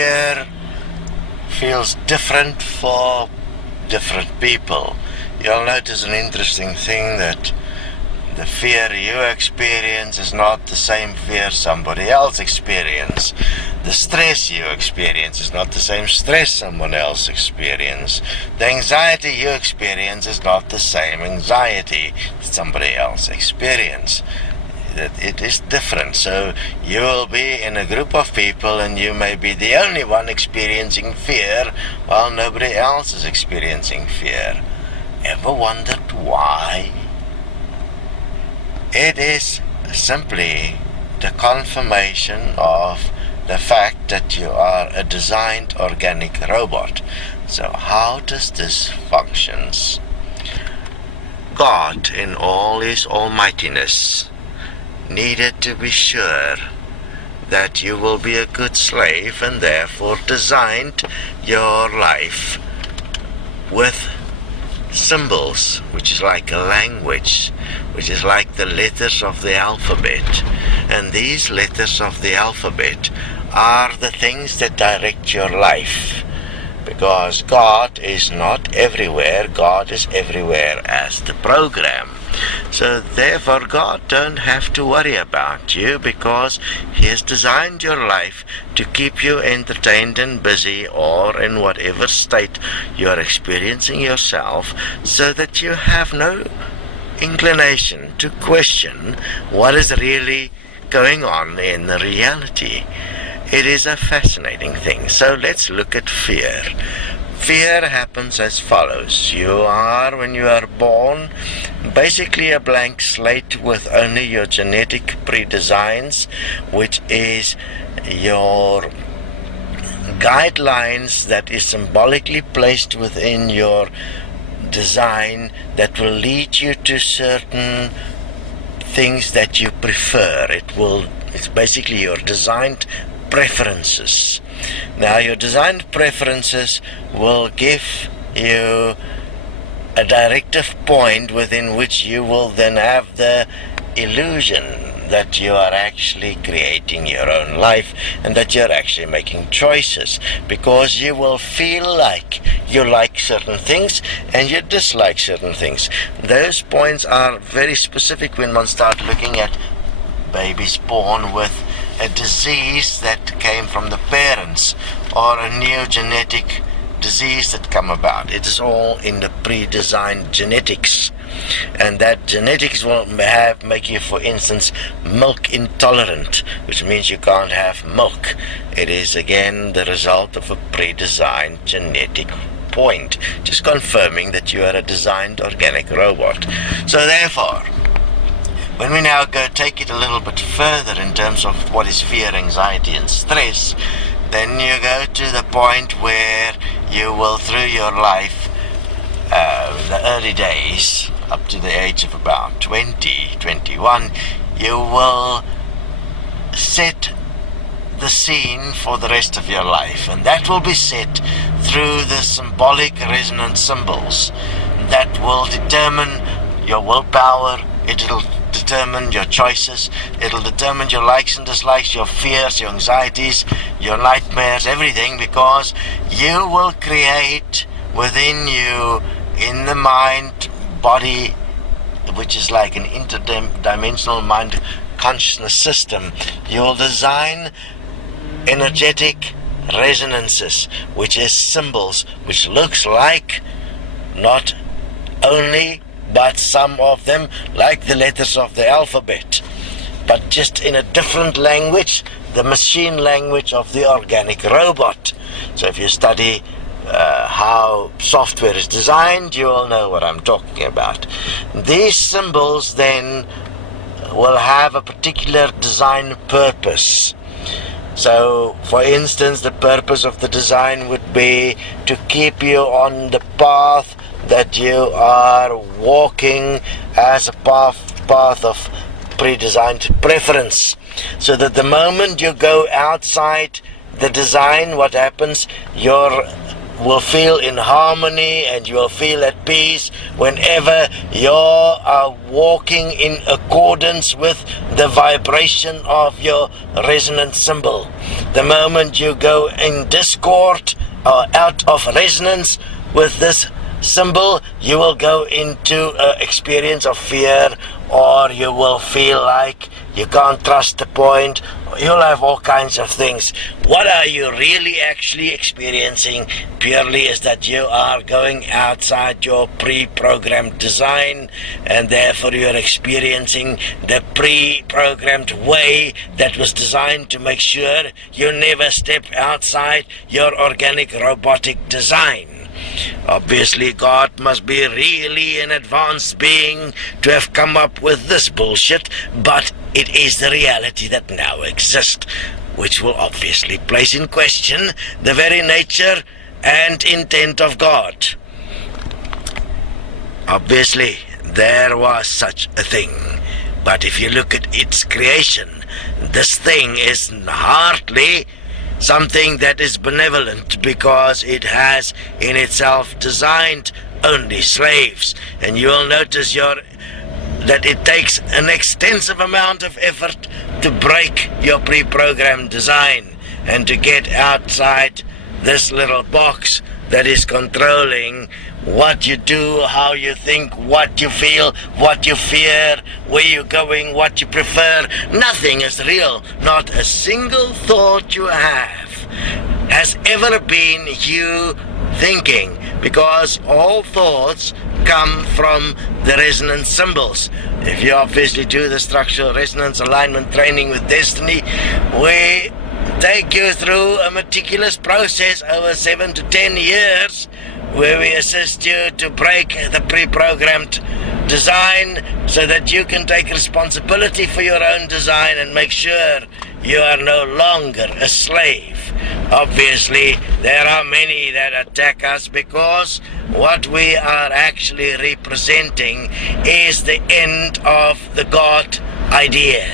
fear feels different for different people. You'll notice an interesting thing, that the fear you experience is not the same fear somebody else experiences. The stress you experience is not the same stress someone else experiences. The anxiety you experience is not the same anxiety that somebody else experiences. It is different. So you will be in a group of people and you may be the only one experiencing fear while nobody else is experiencing fear. Ever wondered why? It is simply the confirmation of the fact that you are a designed organic robot. So how does this function? God, in all his almightiness, needed to be sure that you will be a good slave, and therefore designed your life with symbols, which is like a language, which is like the letters of the alphabet. And these letters of the alphabet are the things that direct your life, because God is not everywhere. God is everywhere as the program. So therefore God don't have to worry about you, because he has designed your life to keep you entertained and busy, or in whatever state you are experiencing yourself, so that you have no inclination to question what is really going on in the reality. It is a fascinating thing. So let's look at fear. Fear happens as follows. You are, when you are born, basically a blank slate with only your genetic pre-designs, which is your guidelines that is symbolically placed within your design that will lead you to certain things that you prefer. It's basically your designed preferences. Now, your designed preferences will give you a directive point within which you will then have the illusion that you are actually creating your own life and that you're actually making choices, because you will feel like you like certain things and you dislike certain things. Those points are very specific when one starts looking at babies born with a disease that came from the parents, or a new genetic disease that come about. It is all in the pre-designed genetics, and that genetics will make you, for instance, milk intolerant, which means you can't have milk. It is again the result of a pre-designed genetic point, just confirming that you are a designed organic robot. So therefore, when we now go take it a little bit further in terms of what is fear, anxiety and stress, then you go to the point where you will, through your life, the early days, up to the age of about 20, 21, you will set the scene for the rest of your life. And that will be set through the symbolic resonant symbols that will determine your willpower. It'll determine your choices. It'll determine your likes and dislikes, your fears, your anxieties, your nightmares, everything, because you will create within you, in the mind body, which is like an interdimensional mind consciousness system, you will design energetic resonances, which is symbols, which looks like not only but some of them like the letters of the alphabet, but just in a different language, the machine language of the organic robot. So if you study how software is designed, you will know what I'm talking about. These symbols then will have a particular design purpose. So, for instance, the purpose of the design would be to keep you on the path that you are walking as a path of pre-designed preference, so that the moment you go outside the design, what happens, your will feel in harmony and you will feel at peace whenever you are walking in accordance with the vibration of your resonance symbol. The moment you go in discord or out of resonance with this symbol, you will go into an experience of fear, or you will feel like you can't trust the point. You'll have all kinds of things. What are you really actually experiencing purely is that you are going outside your pre-programmed design, and therefore you're experiencing the pre-programmed way that was designed to make sure you never step outside your organic robotic design. Obviously, God must be really an advanced being to have come up with this bullshit, but it is the reality that now exists, which will obviously place in question the very nature and intent of God. Obviously, there was such a thing, but if you look at its creation, this thing is hardly something that is benevolent, because it has in itself designed only slaves. And you will notice that it takes an extensive amount of effort to break your pre-programmed design and to get outside this little box that is controlling what you do, how you think, what you feel, what you fear, where you're going, what you prefer. Nothing is real. Not a single thought you have has ever been you thinking, because all thoughts come from the resonance symbols. If you obviously do the structural resonance alignment training with Desteni, we take you through a meticulous process over 7 to 10 years where we assist you to break the pre-programmed design so that you can take responsibility for your own design and make sure you are no longer a slave. Obviously, there are many that attack us because what we are actually representing is the end of the God idea,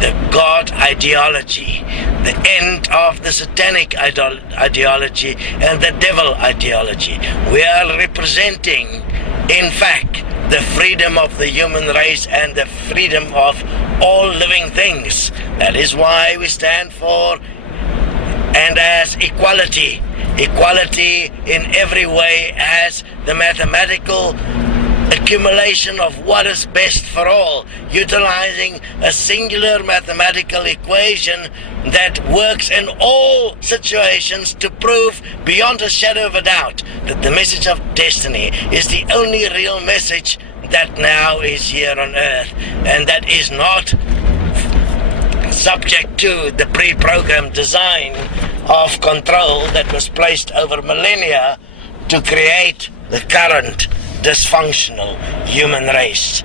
the God ideology, the end of the satanic ideology and the devil ideology. We are representing, in fact, the freedom of the human race and the freedom of all living things. That is why we stand for and as equality. Equality in every way as the mathematical accumulation of what is best for all, utilizing a singular mathematical equation that works in all situations to prove beyond a shadow of a doubt that the message of Desteni is the only real message that now is here on earth, and that is not subject to the pre-programmed design of control that was placed over millennia to create the current dysfunctional human race.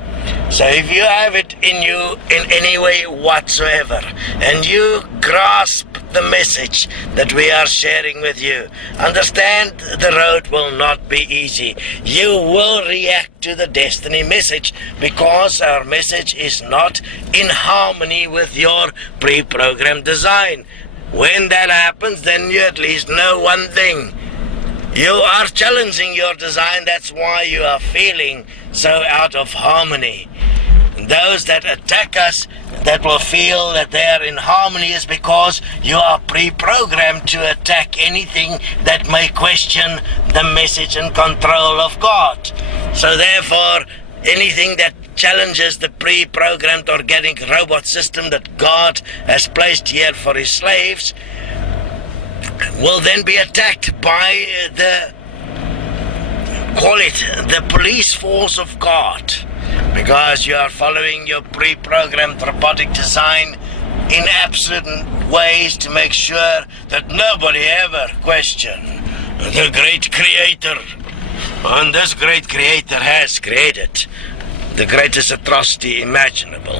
So if you have it in you in any way whatsoever, and you grasp the message that we are sharing with you, understand the road will not be easy. You will react to the Desteni message because our message is not in harmony with your pre-programmed design. When that happens, then you at least know one thing. You are challenging your design. That's why you are feeling so out of harmony. Those that attack us, that will feel that they are in harmony, is because you are pre-programmed to attack anything that may question the message and control of God. So therefore, anything that challenges the pre-programmed organic robot system that God has placed here for his slaves will then be attacked by the police force of God, because you are following your pre-programmed robotic design in absolute ways to make sure that nobody ever question the great creator. And this great creator has created the greatest atrocity imaginable.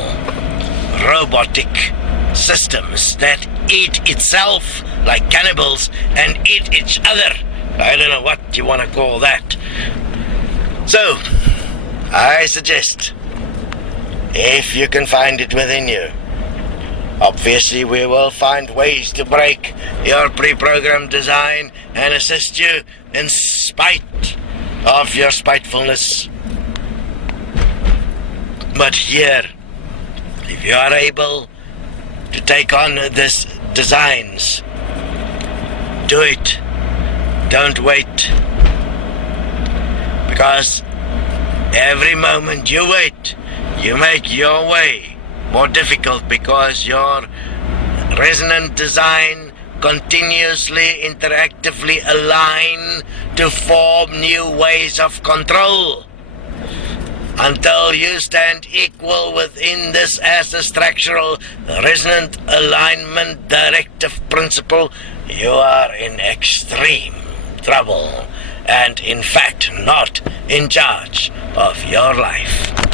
Robotic systems that eat itself like cannibals and eat each other. I don't know what you want to call that. So, I suggest, if you can find it within you, Obviously, we will find ways to break your pre-programmed design and assist you in spite of your spitefulness. But here, if you are able to take on these designs, do it. Don't wait. Because every moment you wait, you make your way more difficult, because your resonant design continuously interactively align to form new ways of control. Until you stand equal within this as a structural resonant alignment directive principle, you are in extreme trouble and in fact not in charge of your life.